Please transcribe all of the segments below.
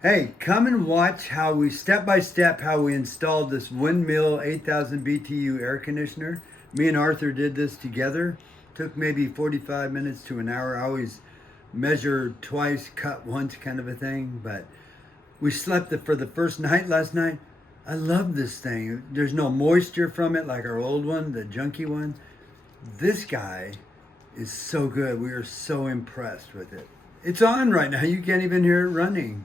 Hey, come and watch how we step by step how we installed this Windmill 8,000 BTU air conditioner. Me and Arthur did this together. Took maybe 45 minutes to an hour. I always measure twice, cut once kind of a thing, but we slept it for the first night last night. I love this thing. There's no moisture from it like our old one, the junky one. This guy is so good. We are so impressed with it. It's on right now. You can't even hear it running.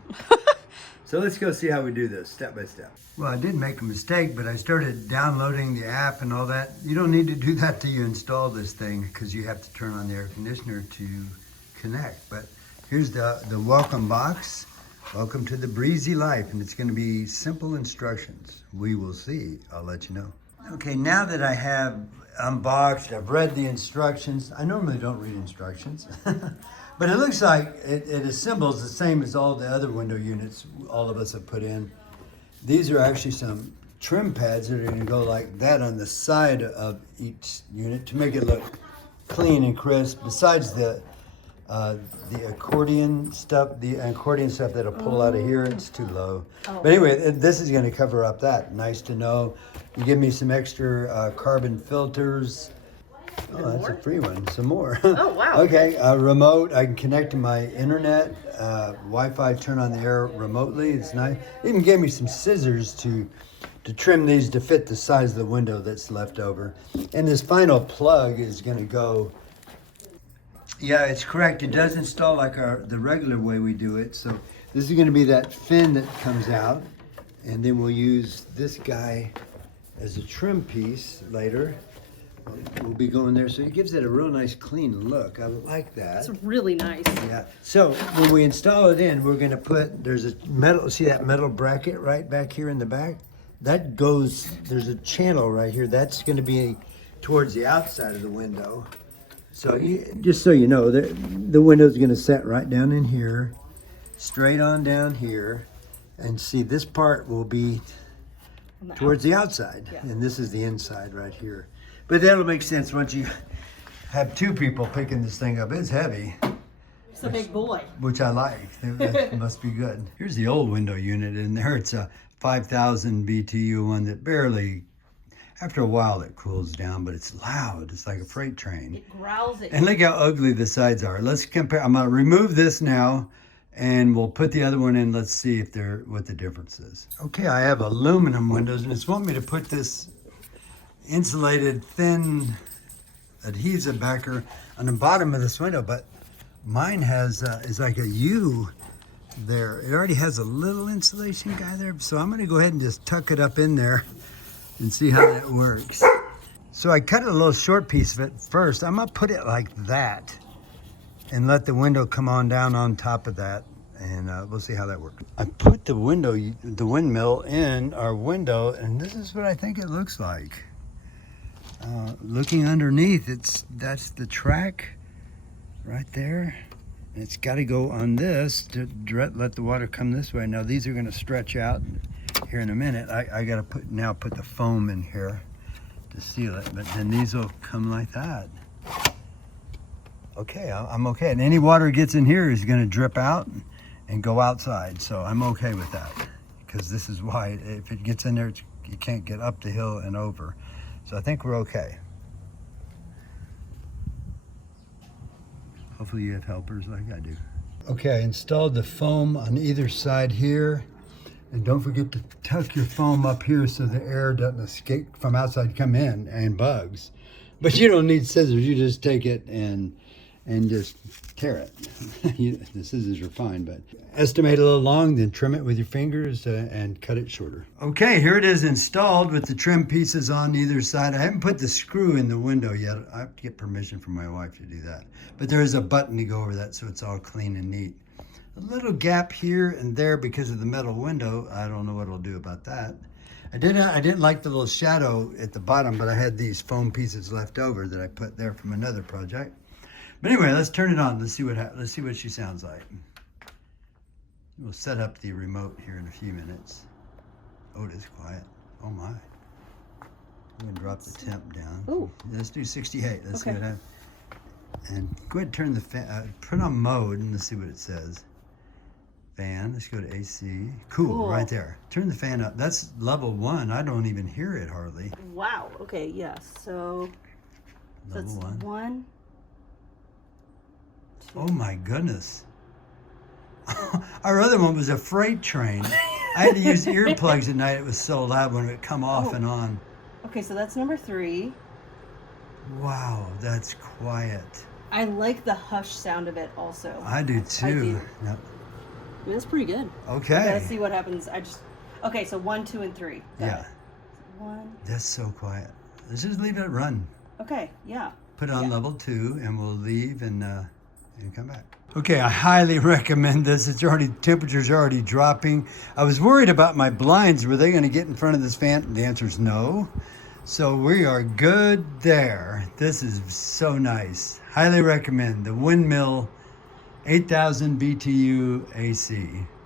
So let's go see how we do this step by step. Well, I did make a mistake, but I started downloading the app and all that. You don't need to do that till you install this thing because you have to turn on the air conditioner to connect. But here's the welcome box. Welcome to the breezy life, and it's going to be simple instructions. We will see. I'll let you know. Okay, now that I have unboxed, I've read the instructions. I normally don't read instructions. But it looks like it assembles the same as all the other window units all of us have put in. These are actually some trim pads that are going to go like that on the side of each unit to make it look clean and crisp. Besides the accordion stuff, that'll pull out of here, it's too low. Oh. But anyway, this is going to cover up that. Nice to know. You give me some extra carbon filters. Oh, that's a free one. Some more. Oh, wow. Okay, remote. I can connect to my internet. Wi-Fi, turn on the air remotely. It's nice. Even gave me some scissors to trim these to fit the size of the window that's left over. And this final plug is going to go. Yeah, it's correct. It does install like the regular way we do it. So this is going to be that fin that comes out. And then we'll use this guy as a trim piece later. Will be going there, so it gives it a real nice clean look. I like that. It's really nice. Yeah. So when we install it in, we're going to put, there's a metal, see that metal bracket right back here in the back? That goes, there's a channel right here. That's going to be towards the outside of the window. So just so you know, the window's going to set right down in here, straight on down here, and see this part will be towards the outside, yeah. And this is the inside right here. But that'll make sense once you have two people picking this thing up. It's heavy. It's a big boy. Which I like. That must be good. Here's the old window unit in there. It's a 5,000 BTU one that barely, after a while it cools down, but it's loud. It's like a freight train. It growls at you. And look how ugly the sides are. Let's compare. I'm going to remove this now and we'll put the other one in. Let's see if what the difference is. Okay, I have aluminum windows and it's wanting me to put this insulated thin adhesive backer on the bottom of this window, but mine has is like a U there. It already has a little insulation guy there, so I'm going to go ahead and just tuck it up in there and see how that works. So I cut a little short piece of it first. I'm going to put it like that and let the window come on down on top of that, and we'll see how that works. I put the windmill in our window, and this is what I think it looks like. Looking underneath, that's the track right there. And it's got to go on this to let the water come this way. Now these are going to stretch out here in a minute. I got to put the foam in here to seal it, but then these will come like that. Okay, I'm okay. And any water gets in here is going to drip out and go outside. So I'm okay with that because this is why if it gets in there, you can't get up the hill and over. So I think we're okay. Hopefully you have helpers like I do. Okay, I installed the foam on either side here. And don't forget to tuck your foam up here so the air doesn't escape from outside, come in, and bugs. But you don't need scissors. You just take it and just tear it. The scissors are fine, but estimate a little long, then trim it with your fingers and cut it shorter. Okay, here it is installed with the trim pieces on either side. I haven't put the screw in the window yet. I have to get permission from my wife to do that. But there is a button to go over that so it's all clean and neat. A little gap here and there because of the metal window. I don't know what it'll do about that. I didn't like the little shadow at the bottom, but I had these foam pieces left over that I put there from another project. But anyway, let's turn it on. Let's see what she sounds like. We'll set up the remote here in a few minutes. Oh, it is quiet. Oh my. I'm gonna drop the temp down. Ooh. Let's do 68. Let's okay. see what happens. And go ahead and turn the put on mode and let's see what it says. Fan. Let's go to AC. Cool, right there. Turn the fan up. That's level 1. I don't even hear it hardly. Wow. Okay. Yes. So Level that's 1. 1. 2. Oh my goodness. Our other one was a freight train. I had to use earplugs at night. It was so loud when it would come off and on. Okay, so that's number 3. Wow, that's quiet. I like the hush sound of it also. I do too. I do. Yep. That's pretty good. Okay. Let's see what happens. Okay, so 1, 2, and 3. Got Yeah. it. 1. That's so quiet. Let's just leave it run. Okay, yeah. Put it on level 2 and we'll leave and come back. Okay, I highly recommend this. Temperature's already dropping. I was worried about my blinds. Were they going to get in front of this fan? The answer is no. So we are good there. This is so nice. Highly recommend the Windmill 8000 BTU AC.